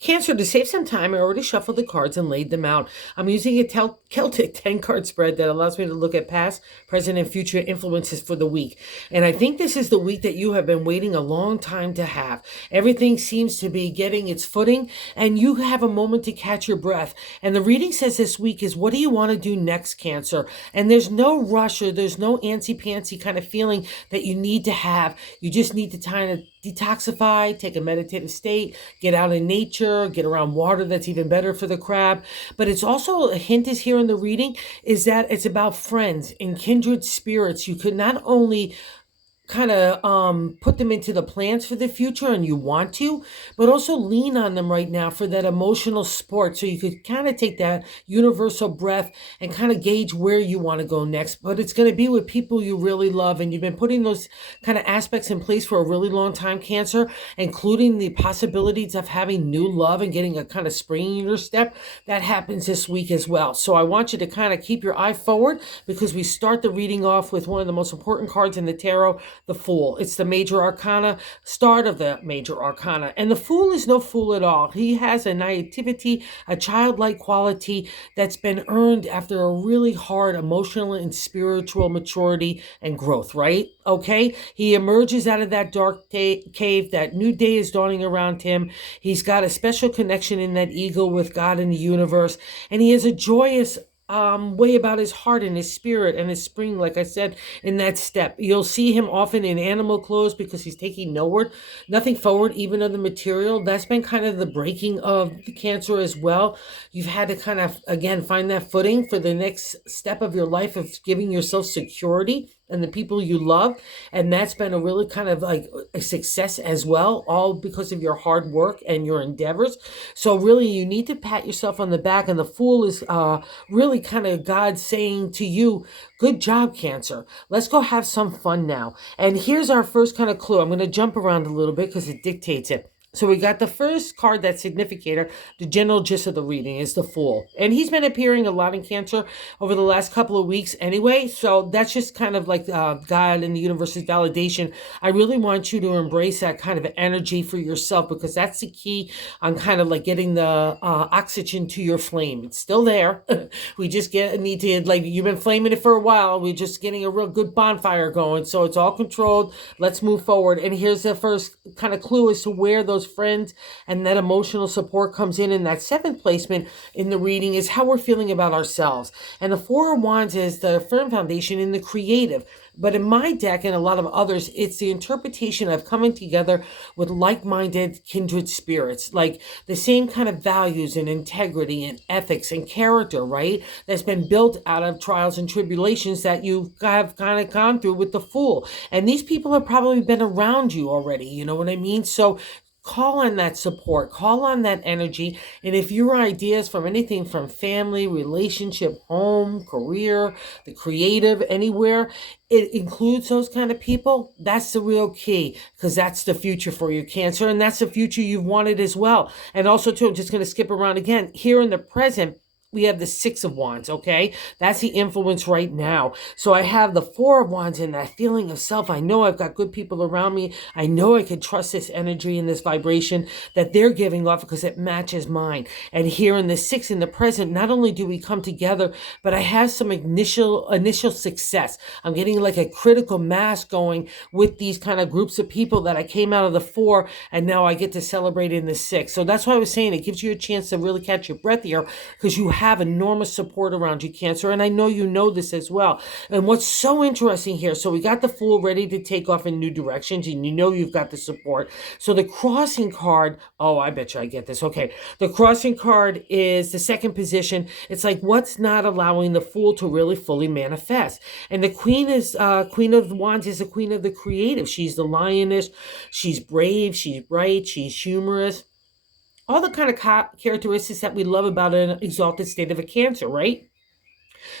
Cancer, to save some time, I already shuffled the cards and laid them out. I'm using a Celtic 10-card spread that allows me to look at past, present, and future influences for the week. And I think this is the week that you have been waiting a long time to have. Everything seems to be getting its footing, and you have a moment to catch your breath. And the reading says this week is, what do you want to do next, Cancer? And there's no rush or there's no antsy-pantsy kind of feeling that you need to have. You just need to kind of detoxify, take a meditative state, get out in nature, get around water. That's even better for the crab. But it's also a hint is here in the reading is that it's about friends and kindred spirits. You could not only kind of put them into the plans for the future and you want to, but also lean on them right now for that emotional support. So you could kind of take that universal breath and kind of gauge where you want to go next. But it's going to be with people you really love. And you've been putting those kind of aspects in place for a really long time, Cancer, including the possibilities of having new love and getting a kind of spring in your step. That happens this week as well. So I want you to kind of keep your eye forward because we start the reading off with one of the most important cards in the tarot, the Fool. It's the major arcana, start of the major arcana. And the Fool is no fool at all. He has a naivety, a childlike quality that's been earned after a really hard emotional and spiritual maturity and growth, right? Okay? He emerges out of that dark cave. That new day is dawning around him. He's got a special connection in that ego with God and the universe. And he has a joyous way about his heart and his spirit and his spring, like I said, in that step. You'll see him often in animal clothes because he's taking nothing forward, even of the material. That's been kind of the breaking of the Cancer as well. You've had to kind of, again, find that footing for the next step of your life of giving yourself security and the people you love. And that's been a really kind of like a success as well, all because of your hard work and your endeavors. So really, you need to pat yourself on the back. And the Fool is really kind of God saying to you, good job, Cancer. Let's go have some fun now. And here's our first kind of clue. I'm going to jump around a little bit because it dictates it. So we got the first card, that significator. The general gist of the reading is the Fool. And he's been appearing a lot in Cancer over the last couple of weeks anyway. So that's just kind of like God and the universe's validation. I really want you to embrace that kind of energy for yourself because that's the key on kind of like getting the oxygen to your flame. It's still there. We just need to, like, you've been flaming it for a while. We're just getting a real good bonfire going. So it's all controlled. Let's move forward. And here's the first kind of clue as to where those friends and that emotional support comes in that seventh placement in the reading is how we're feeling about ourselves. And the Four of Wands is the firm foundation in the creative. But in my deck and a lot of others, it's the interpretation of coming together with like-minded kindred spirits, like the same kind of values and integrity and ethics and character, right? That's been built out of trials and tribulations that you have kind of gone through with the Fool. And these people have probably been around you already, you know what I mean? So call on that support, call on that energy. And if your ideas from anything from family, relationship, home, career, the creative, anywhere, it includes those kind of people, that's the real key because that's the future for you, Cancer. And that's the future you've wanted as well. And also, too, I'm just going to skip around again. Here in the present, we have the Six of Wands, okay? That's the influence right now. So I have the Four of Wands and that feeling of self. I know I've got good people around me. I know I can trust this energy and this vibration that they're giving off because it matches mine. And here in the Six in the present, not only do we come together, but I have some initial success. I'm getting like a critical mass going with these kind of groups of people that I came out of the Four and now I get to celebrate in the Six. So that's why I was saying it gives you a chance to really catch your breath here because you have enormous support around you, Cancer, and I know you know this as well. And what's so interesting here, so we got the Fool ready to take off in new directions, and you know you've got the support. So the crossing card, oh, I bet you I get this. Okay, the crossing card is the second position. It's like what's not allowing the Fool to really fully manifest. And the Queen is Queen of Wands is the queen of the creative. She's the lioness. She's brave. She's bright. She's humorous. All the kind of characteristics that we love about an exalted state of a Cancer, right?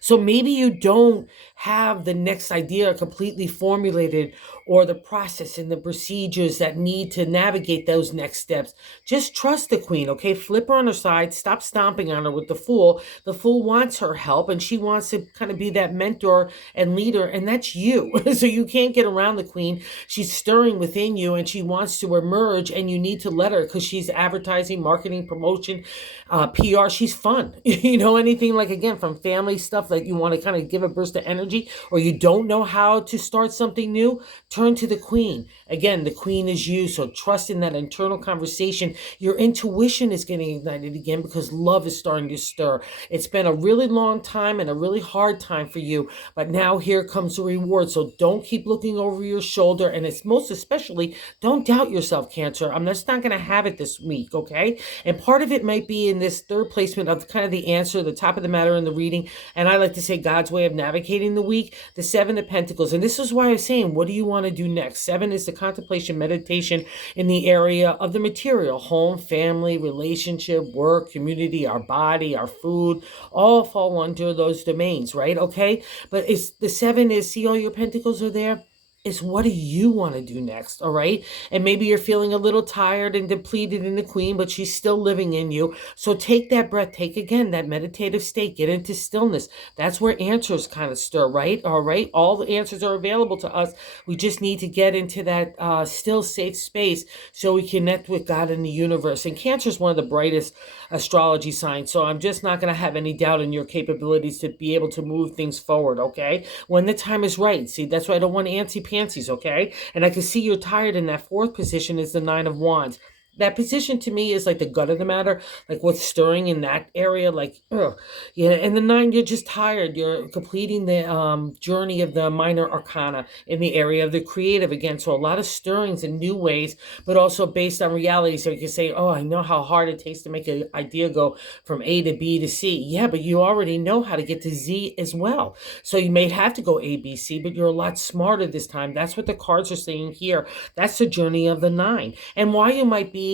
So maybe you don't have the next idea completely formulated, or the process and the procedures that need to navigate those next steps. Just trust the queen, okay? Flip her on her side. Stop stomping on her with the fool. The fool wants her help, and she wants to kind of be that mentor and leader, and that's you. So you can't get around the queen. She's stirring within you, and she wants to emerge, and you need to let her, because she's advertising, marketing, promotion, PR. She's fun. Anything like, again, from family stuff that you want to kind of give a burst of energy, or you don't know how to start something new, turn to the queen. Again, the queen is you. So trust in that internal conversation. Your intuition is getting ignited again, because love is starting to stir. It's been a really long time and a really hard time for you, but now here comes the reward. So don't keep looking over your shoulder. And it's most especially, don't doubt yourself, Cancer. I'm just not going to have it this week, okay? And part of it might be in this third placement of kind of the answer, the top of the matter in the reading. And I like to say God's way of navigating the week, the Seven of Pentacles. And this is why I'm saying, what do you want to do next? Seven is the contemplation, meditation in the area of the material, home, family, relationship, work, community, our body, our food, all fall under those domains, right? Okay. But it's the seven is, see, all your pentacles are there. Is what do you want to do next? All right. And maybe you're feeling a little tired and depleted in the queen, but she's still living in you. So take that breath. Take again that meditative state. Get into stillness. That's where answers kind of stir, right? All right. All the answers are available to us. We just need to get into that still, safe space so we connect with God and the universe. And Cancer is one of the brightest astrology signs. So I'm just not going to have any doubt in your capabilities to be able to move things forward. Okay. When the time is right. See, that's why I don't want antsy pansies. Okay. And I can see you're tired in that fourth position is the Nine of Wands. That position to me is like the gut of the matter, like what's stirring in that area, like, ugh. Yeah. And the nine, you're just tired. You're completing the journey of the minor arcana in the area of the creative again. So a lot of stirrings in new ways, but also based on reality. So you can say, oh, I know how hard it takes to make an idea go from A to B to C. Yeah, but you already know how to get to Z as well. So you may have to go A, B, C, but you're a lot smarter this time. That's what the cards are saying here. That's the journey of the nine. And why you might be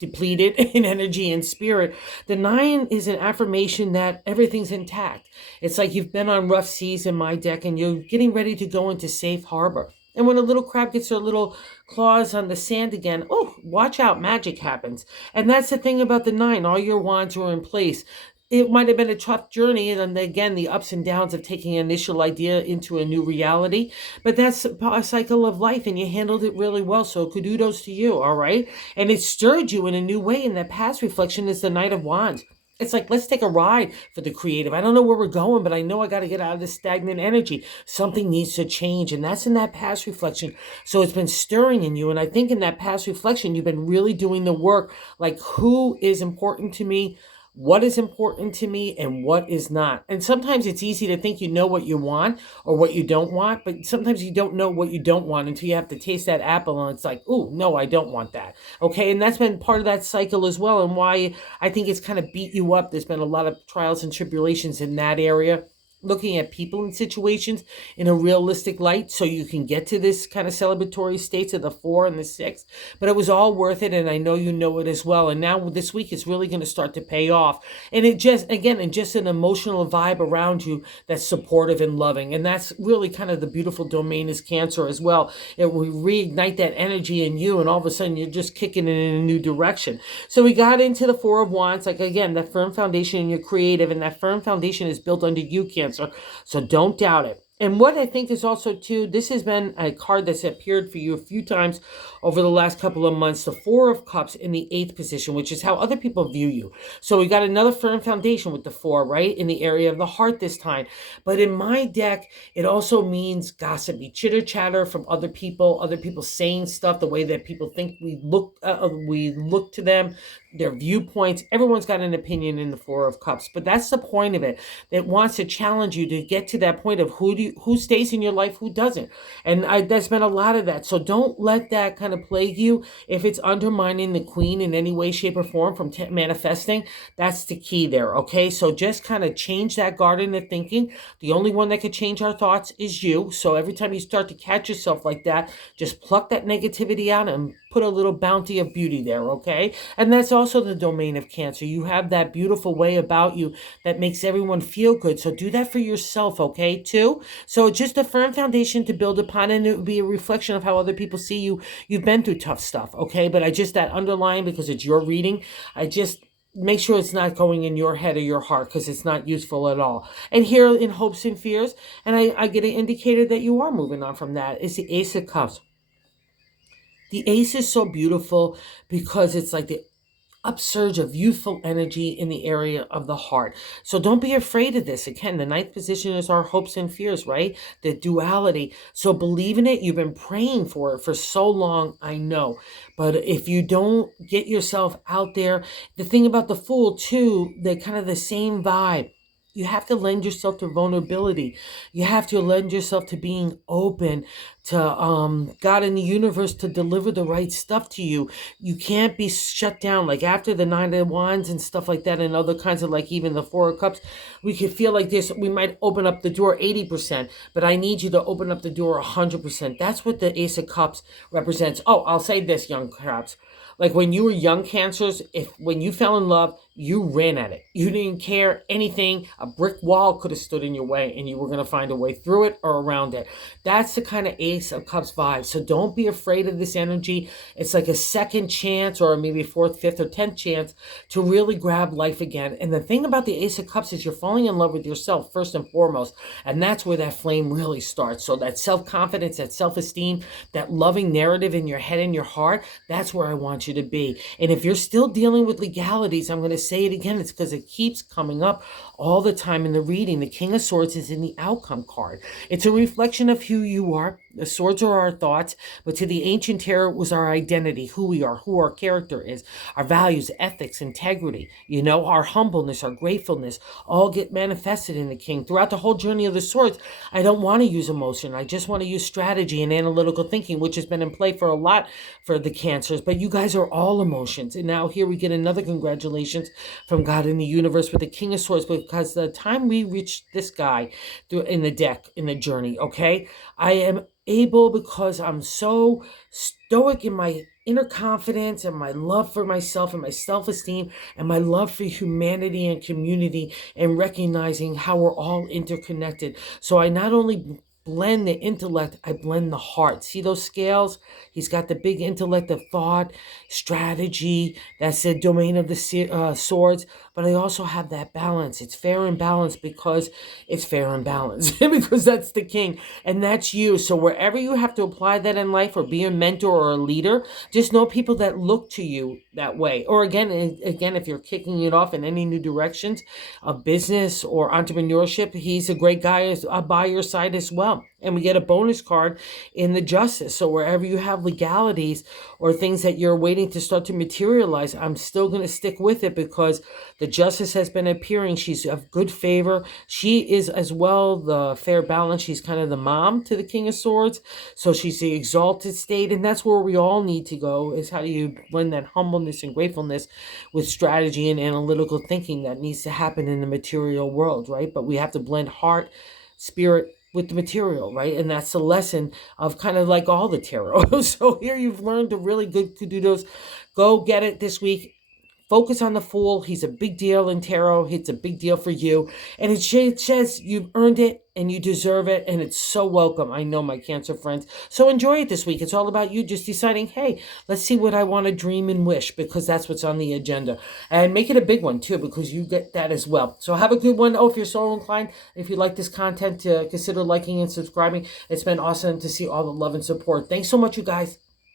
depleted in energy and spirit, the nine is an affirmation that everything's intact. It's like you've been on rough seas in my deck and you're getting ready to go into safe harbor. And when a little crab gets her little claws on the sand again, oh, watch out, magic happens. And that's the thing about the nine. All your wands are in place. It might have been a tough journey, and then again, the ups and downs of taking an initial idea into a new reality. But that's a cycle of life, and you handled it really well. So kudos to you, all right? And it stirred you in a new way. And that past reflection is the Knight of Wands. It's like, let's take a ride for the creative. I don't know where we're going, but I know I got to get out of this stagnant energy. Something needs to change. And that's in that past reflection. So it's been stirring in you. And I think in that past reflection, you've been really doing the work. Like, who is important to me? What is important to me and what is not. And sometimes it's easy to think you know what you want or what you don't want, but sometimes you don't know what you don't want until you have to taste that apple and it's like, oh, no, I don't want that. Okay, and that's been part of that cycle as well, and why I think it's kind of beat you up. There's been a lot of trials and tribulations in that area, looking at people and situations in a realistic light so you can get to this kind of celebratory states of the 4 and the 6. But it was all worth it, and I know you know it as well. And now this week it's really going to start to pay off. And it just, again, and just an emotional vibe around you that's supportive and loving. And that's really kind of the beautiful domain is Cancer as well. It will reignite that energy in you, and all of a sudden you're just kicking it in a new direction. So we got into the 4 of Wands, like again, that firm foundation in your creative, and that firm foundation is built under you, Cancer. So don't doubt it. And what I think is also too, this has been a card that's appeared for you a few times over the last couple of months, the 4 of Cups in the 8th position, which is how other people view you. So we got another firm foundation with the 4, right? In the area of the heart this time. But in my deck, it also means gossipy chitter chatter from other people saying stuff, the way that people think we look to them, their viewpoints. Everyone's got an opinion in the 4 of Cups, but that's the point of it. It wants to challenge you to get to that point of who stays in your life, who doesn't. And there's been a lot of that. So don't let that kind of plague you. If it's undermining the queen in any way, shape, or form from manifesting, that's the key there. Okay. So just kind of change that garden of thinking. The only one that can change our thoughts is you. So every time you start to catch yourself like that, just pluck that negativity out and put a little bounty of beauty there, okay? And that's also the domain of Cancer. You have that beautiful way about you that makes everyone feel good. So do that for yourself, okay, too? So just a firm foundation to build upon, and it would be a reflection of how other people see you. You've been through tough stuff, okay? But I just, that underline, because it's your reading, I just make sure it's not going in your head or your heart, because it's not useful at all. And here in Hopes and Fears, and I get an indicator that you are moving on from that, is the Ace of Cups. The Ace is so beautiful because it's like the upsurge of youthful energy in the area of the heart. So don't be afraid of this. Again, the ninth position is our hopes and fears, right? The duality. So believe in it. You've been praying for it for so long, I know. But if you don't get yourself out there, the thing about the Fool too, they're kind of the same vibe. You have to lend yourself to vulnerability. You have to lend yourself to being open to God and the universe to deliver the right stuff to you. You can't be shut down. Like after the Nine of Wands and stuff like that, and other kinds of, like even the Four of Cups, we could feel like this. We might open up the door 80%, but I need you to open up the door 100%. That's what the Ace of Cups represents. Oh, I'll say this, young Caps. Like when you were young Cancers, when you fell in love, you ran at it. You didn't care anything. A brick wall could have stood in your way and you were going to find a way through it or around it. That's the kind of Ace of Cups vibe. So don't be afraid of this energy. It's like a second chance, or maybe a fourth, fifth, or 10th chance to really grab life again. And the thing about the Ace of Cups is you're falling in love with yourself first and foremost. And that's where that flame really starts. So that self-confidence, that self-esteem, that loving narrative in your head and your heart, that's where I want you to be. And if you're still dealing with legalities, I'm going to say it again. It's because it keeps coming up all the time in the reading. The King of Swords is in the outcome card. It's a reflection of who you are. The swords are our thoughts, but to the ancient tarot was our identity, who we are, who our character is, our values, ethics, integrity, our humbleness, our gratefulness, all get manifested in the King. Throughout the whole journey of the swords, I don't want to use emotion. I just want to use strategy and analytical thinking, which has been in play for a lot for the Cancers, but you guys are all emotions. And now here we get another congratulations from God in the universe with the King of Swords, because the time we reach this guy in the deck, in the journey, okay, I am able, because I'm so stoic in my inner confidence and my love for myself and my self-esteem and my love for humanity and community, and recognizing how we're all interconnected. So I not only blend the intellect, I blend the heart. See those scales? He's got the big intellect of thought, strategy. That's the domain of the swords. But I also have that balance. It's fair and balanced because it's fair and balanced because that's the King and that's you. So wherever you have to apply that in life, or be a mentor or a leader, just know people that look to you that way. Or again, if you're kicking it off in any new directions of business or entrepreneurship, he's a great guy by your side as well. And we get a bonus card in the Justice. So wherever you have legalities or things that you're waiting to start to materialize, I'm still going to stick with it because the Justice has been appearing. She's of good favor. She is as well the fair balance. She's kind of the mom to the King of Swords. So she's the exalted state. And that's where we all need to go, is how do you blend that humbleness and gratefulness with strategy and analytical thinking that needs to happen in the material world, right? But we have to blend heart, spirit, with the material, right? And that's the lesson of kind of like all the tarot. So here you've learned a really good kudos. Go get it this week. Focus on the Fool. He's a big deal in tarot. It's a big deal for you. And it says you've earned it and you deserve it. And it's so welcome. I know, my Cancer friends. So enjoy it this week. It's all about you just deciding, hey, let's see what I want to dream and wish, because that's what's on the agenda. And make it a big one too, because you get that as well. So have a good one. Oh, if you're so inclined, if you like this content, consider liking and subscribing. It's been awesome to see all the love and support. Thanks so much, you guys.